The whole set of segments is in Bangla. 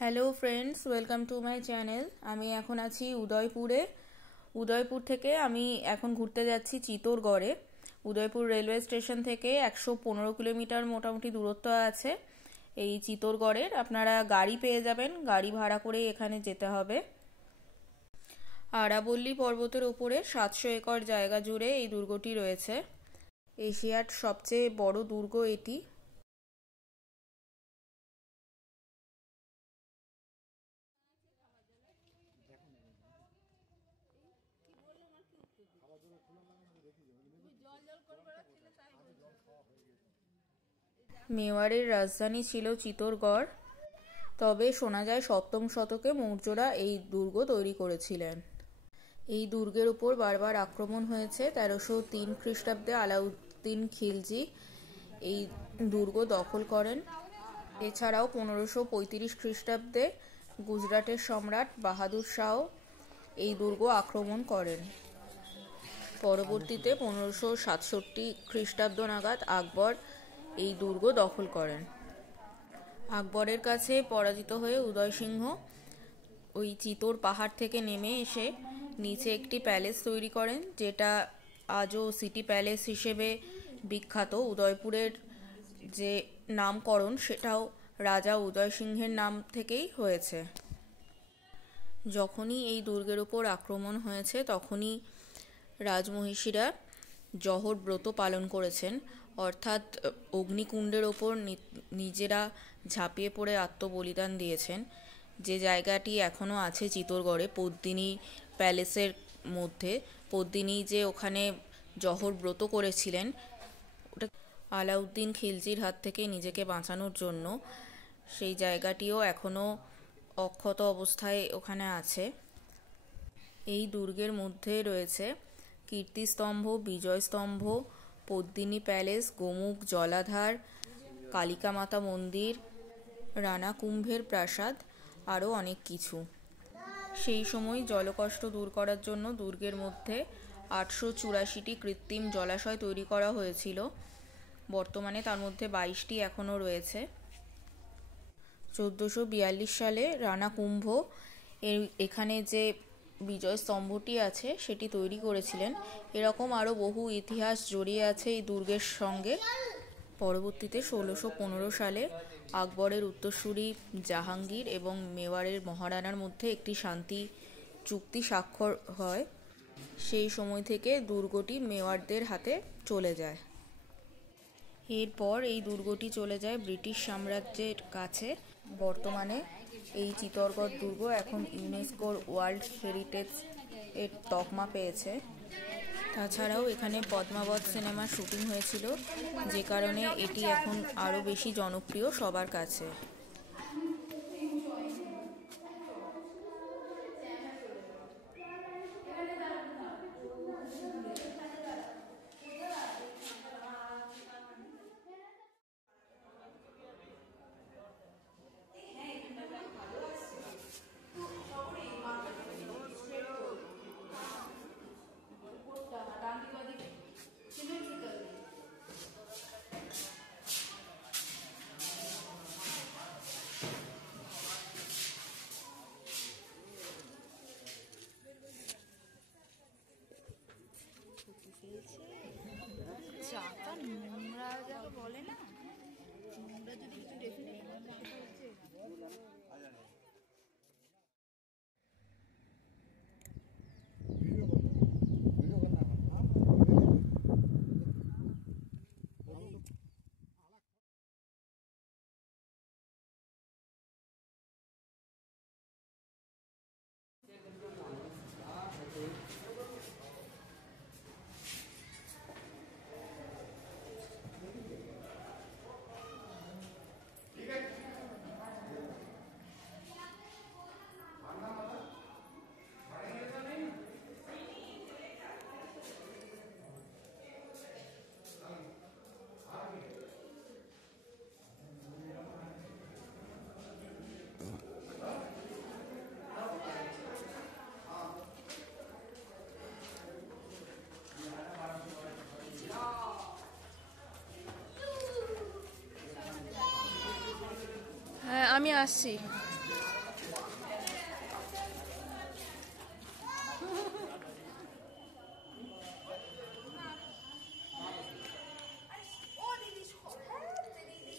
Hello friends, welcome to my channel. আমি এখন আছি উদয়পুরে। উদয়পুর থেকে আমি এখন ঘুরতে যাচ্ছি চিতোরগড়ে। উদয়পুর রেলওয়ে স্টেশন থেকে 115 কিলোমিটার মোটামুটি দূরত্ব আছে এই চিতোরগড়ের। আপনারা গাড়ি পেয়ে যাবেন, গাড়ি ভাড়া করে এখানে যেতে হবে। আরাবল্লী পর্বতের ওপরে 700 একর জায়গা জুড়ে এই দুর্গটি রয়েছে। এশিয়ার সবচেয়ে বড় দুর্গ এটি। মেওয়ারের রাজধানী ছিল চিতোরগড়, তবে শোনা যায় 7ম শতকে মৌর্যরা এই দুর্গ তৈরি করেছিলেন। এই দুর্গের উপর বারবার আক্রমণ হয়েছে। 1303 খ্রিস্টাব্দে আলাউদ্দিন খিলজি এই দুর্গ দখল করেন। এছাড়াও 1535 খ্রিস্টাব্দে গুজরাটের সম্রাট বাহাদুর শাহ এই দুর্গ আক্রমণ করেন। পরবর্তীতে 1567 খ্রিস্টাব্দ নাগাদ আকবর এই দুর্গ দখল করেন। আকবরের কাছে পরাজিত হয়ে উদয় সিংহ ওই চিতোর পাহাড় থেকে নেমে এসে নিচে একটি প্যালেস তৈরি করেন, যেটা আজও সিটি প্যালেস হিসেবে বিখ্যাত। উদয়পুরের যে নামকরণ সেটাও রাজা উদয় সিংহের নাম থেকেই হয়েছে। যখনই এই দুর্গের উপর আক্রমণ হয়েছে তখনই রাজমহিষীরা জহর ব্রত পালন করেছেন, অর্থাৎ অগ্নিকুণ্ডের ওপর নিজেরা ঝাঁপিয়ে পড়ে আত্মবলিদান দিয়েছেন। যে জায়গাটি এখনও আছে চিতোরগড়ে পদ্মিনী প্যালেসের মধ্যে। পদ্মিনী যে ওখানে জহর ব্রত করেছিলেন, ওটা আলাউদ্দিন খিলজির হাত থেকে নিজেকে বাঁচানোর জন্য। সেই জায়গাটিও এখনও অক্ষত অবস্থায় ওখানে আছে। এই দুর্গের মধ্যে রয়েছে কীর্তিস্তম্ভ, বিজয়স্তম্ভ, পদ্মিনী প্যালেস, গোমুখ জলাধার, কালিকা মাতা মন্দির, রানা কুম্ভের প্রাসাদ, আরও অনেক কিছু। সেই সময় জলকষ্ট দূর করার জন্য দুর্গের মধ্যে 884টি কৃত্রিম জলাশয় তৈরি করা হয়েছিল। বর্তমানে তার মধ্যে 22টি এখনও রয়েছে। 1442 সালে রানা কুম্ভ এখানে যে বিজয় স্তম্ভটি আছে সেটি তৈরি করেছিলেন। এরকম আরও বহু ইতিহাস জড়িয়ে আছে এই দুর্গের সঙ্গে। পরবর্তীতে 1615 সালে আকবরের উত্তরসূরি জাহাঙ্গীর এবং মেওয়ারের মহারানার মধ্যে একটি শান্তি চুক্তি স্বাক্ষর হয়। সেই সময় থেকে দুর্গটি মেওয়ারদের হাতে চলে যায়। এরপর এই দুর্গটি চলে যায় ব্রিটিশ সাম্রাজ্যের কাছে। বর্তমানে এই চিতোরগড় দুর্গ এখন ইউনেস্কোর ওয়ার্ল্ড হেরিটেজ এর তকমা পেয়েছে। তাছাড়াও এখানে পদ্মাবত সিনেমার শুটিং হয়েছিল, যে কারণে এটি এখন আরও বেশি জনপ্রিয় সবার কাছে। চাটা নোংরা যাকে বলে না, নোংরা যদি কিছু ডেফিনেশন হচ্ছে। হ্যাঁ, আমি আসছি।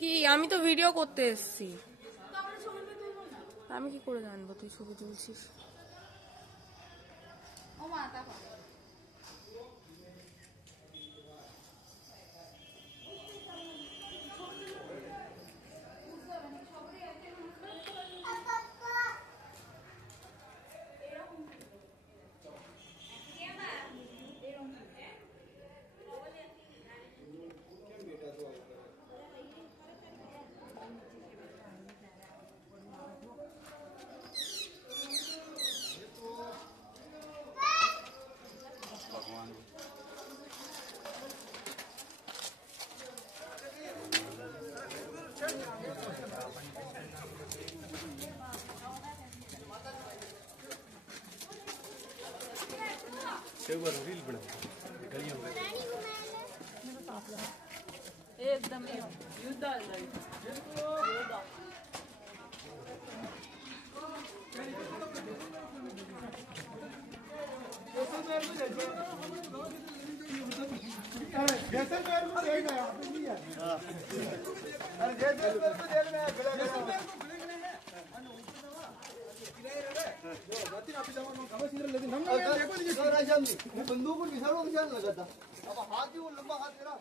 কি আমি তো ভিডিও করতে এসেছি, আমি কি করে জানবো তুই ছবি তুলছিস? ও মা তারপর एकदम युद्ध बंदूक निशानों निशान लगा था अब हाथ ही वो लंबा हाथ तेरा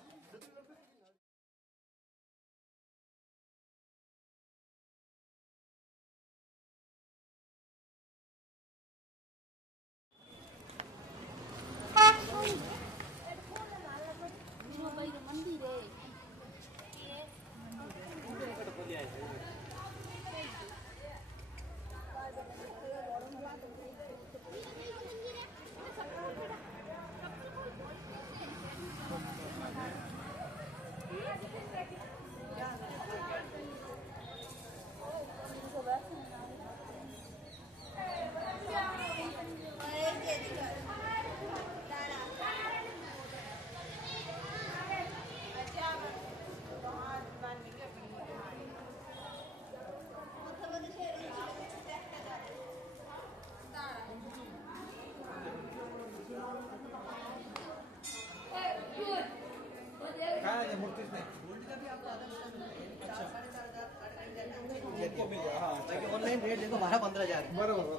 ऑनलाइन रेट देखो 12-15 हज़ार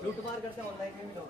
लूट मार करते हैं ऑनलाइन में भी लोग।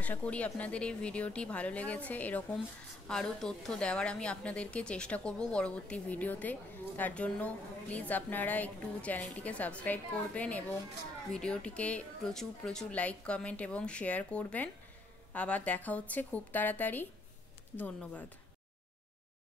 আশা করি আপনাদের এই ভিডিওটি ভালো লেগেছে। এরকম আরও তথ্য দেওয়ার আমি আপনাদেরকে চেষ্টা করব পরবর্তী ভিডিওতে। তার জন্য প্লিজ আপনারা একটু চ্যানেলটিকে সাবস্ক্রাইব করবেন এবং ভিডিওটিকে প্রচুর লাইক কমেন্ট এবং শেয়ার করবেন। আবার দেখা হচ্ছে খুব তাড়াতাড়ি। ধন্যবাদ।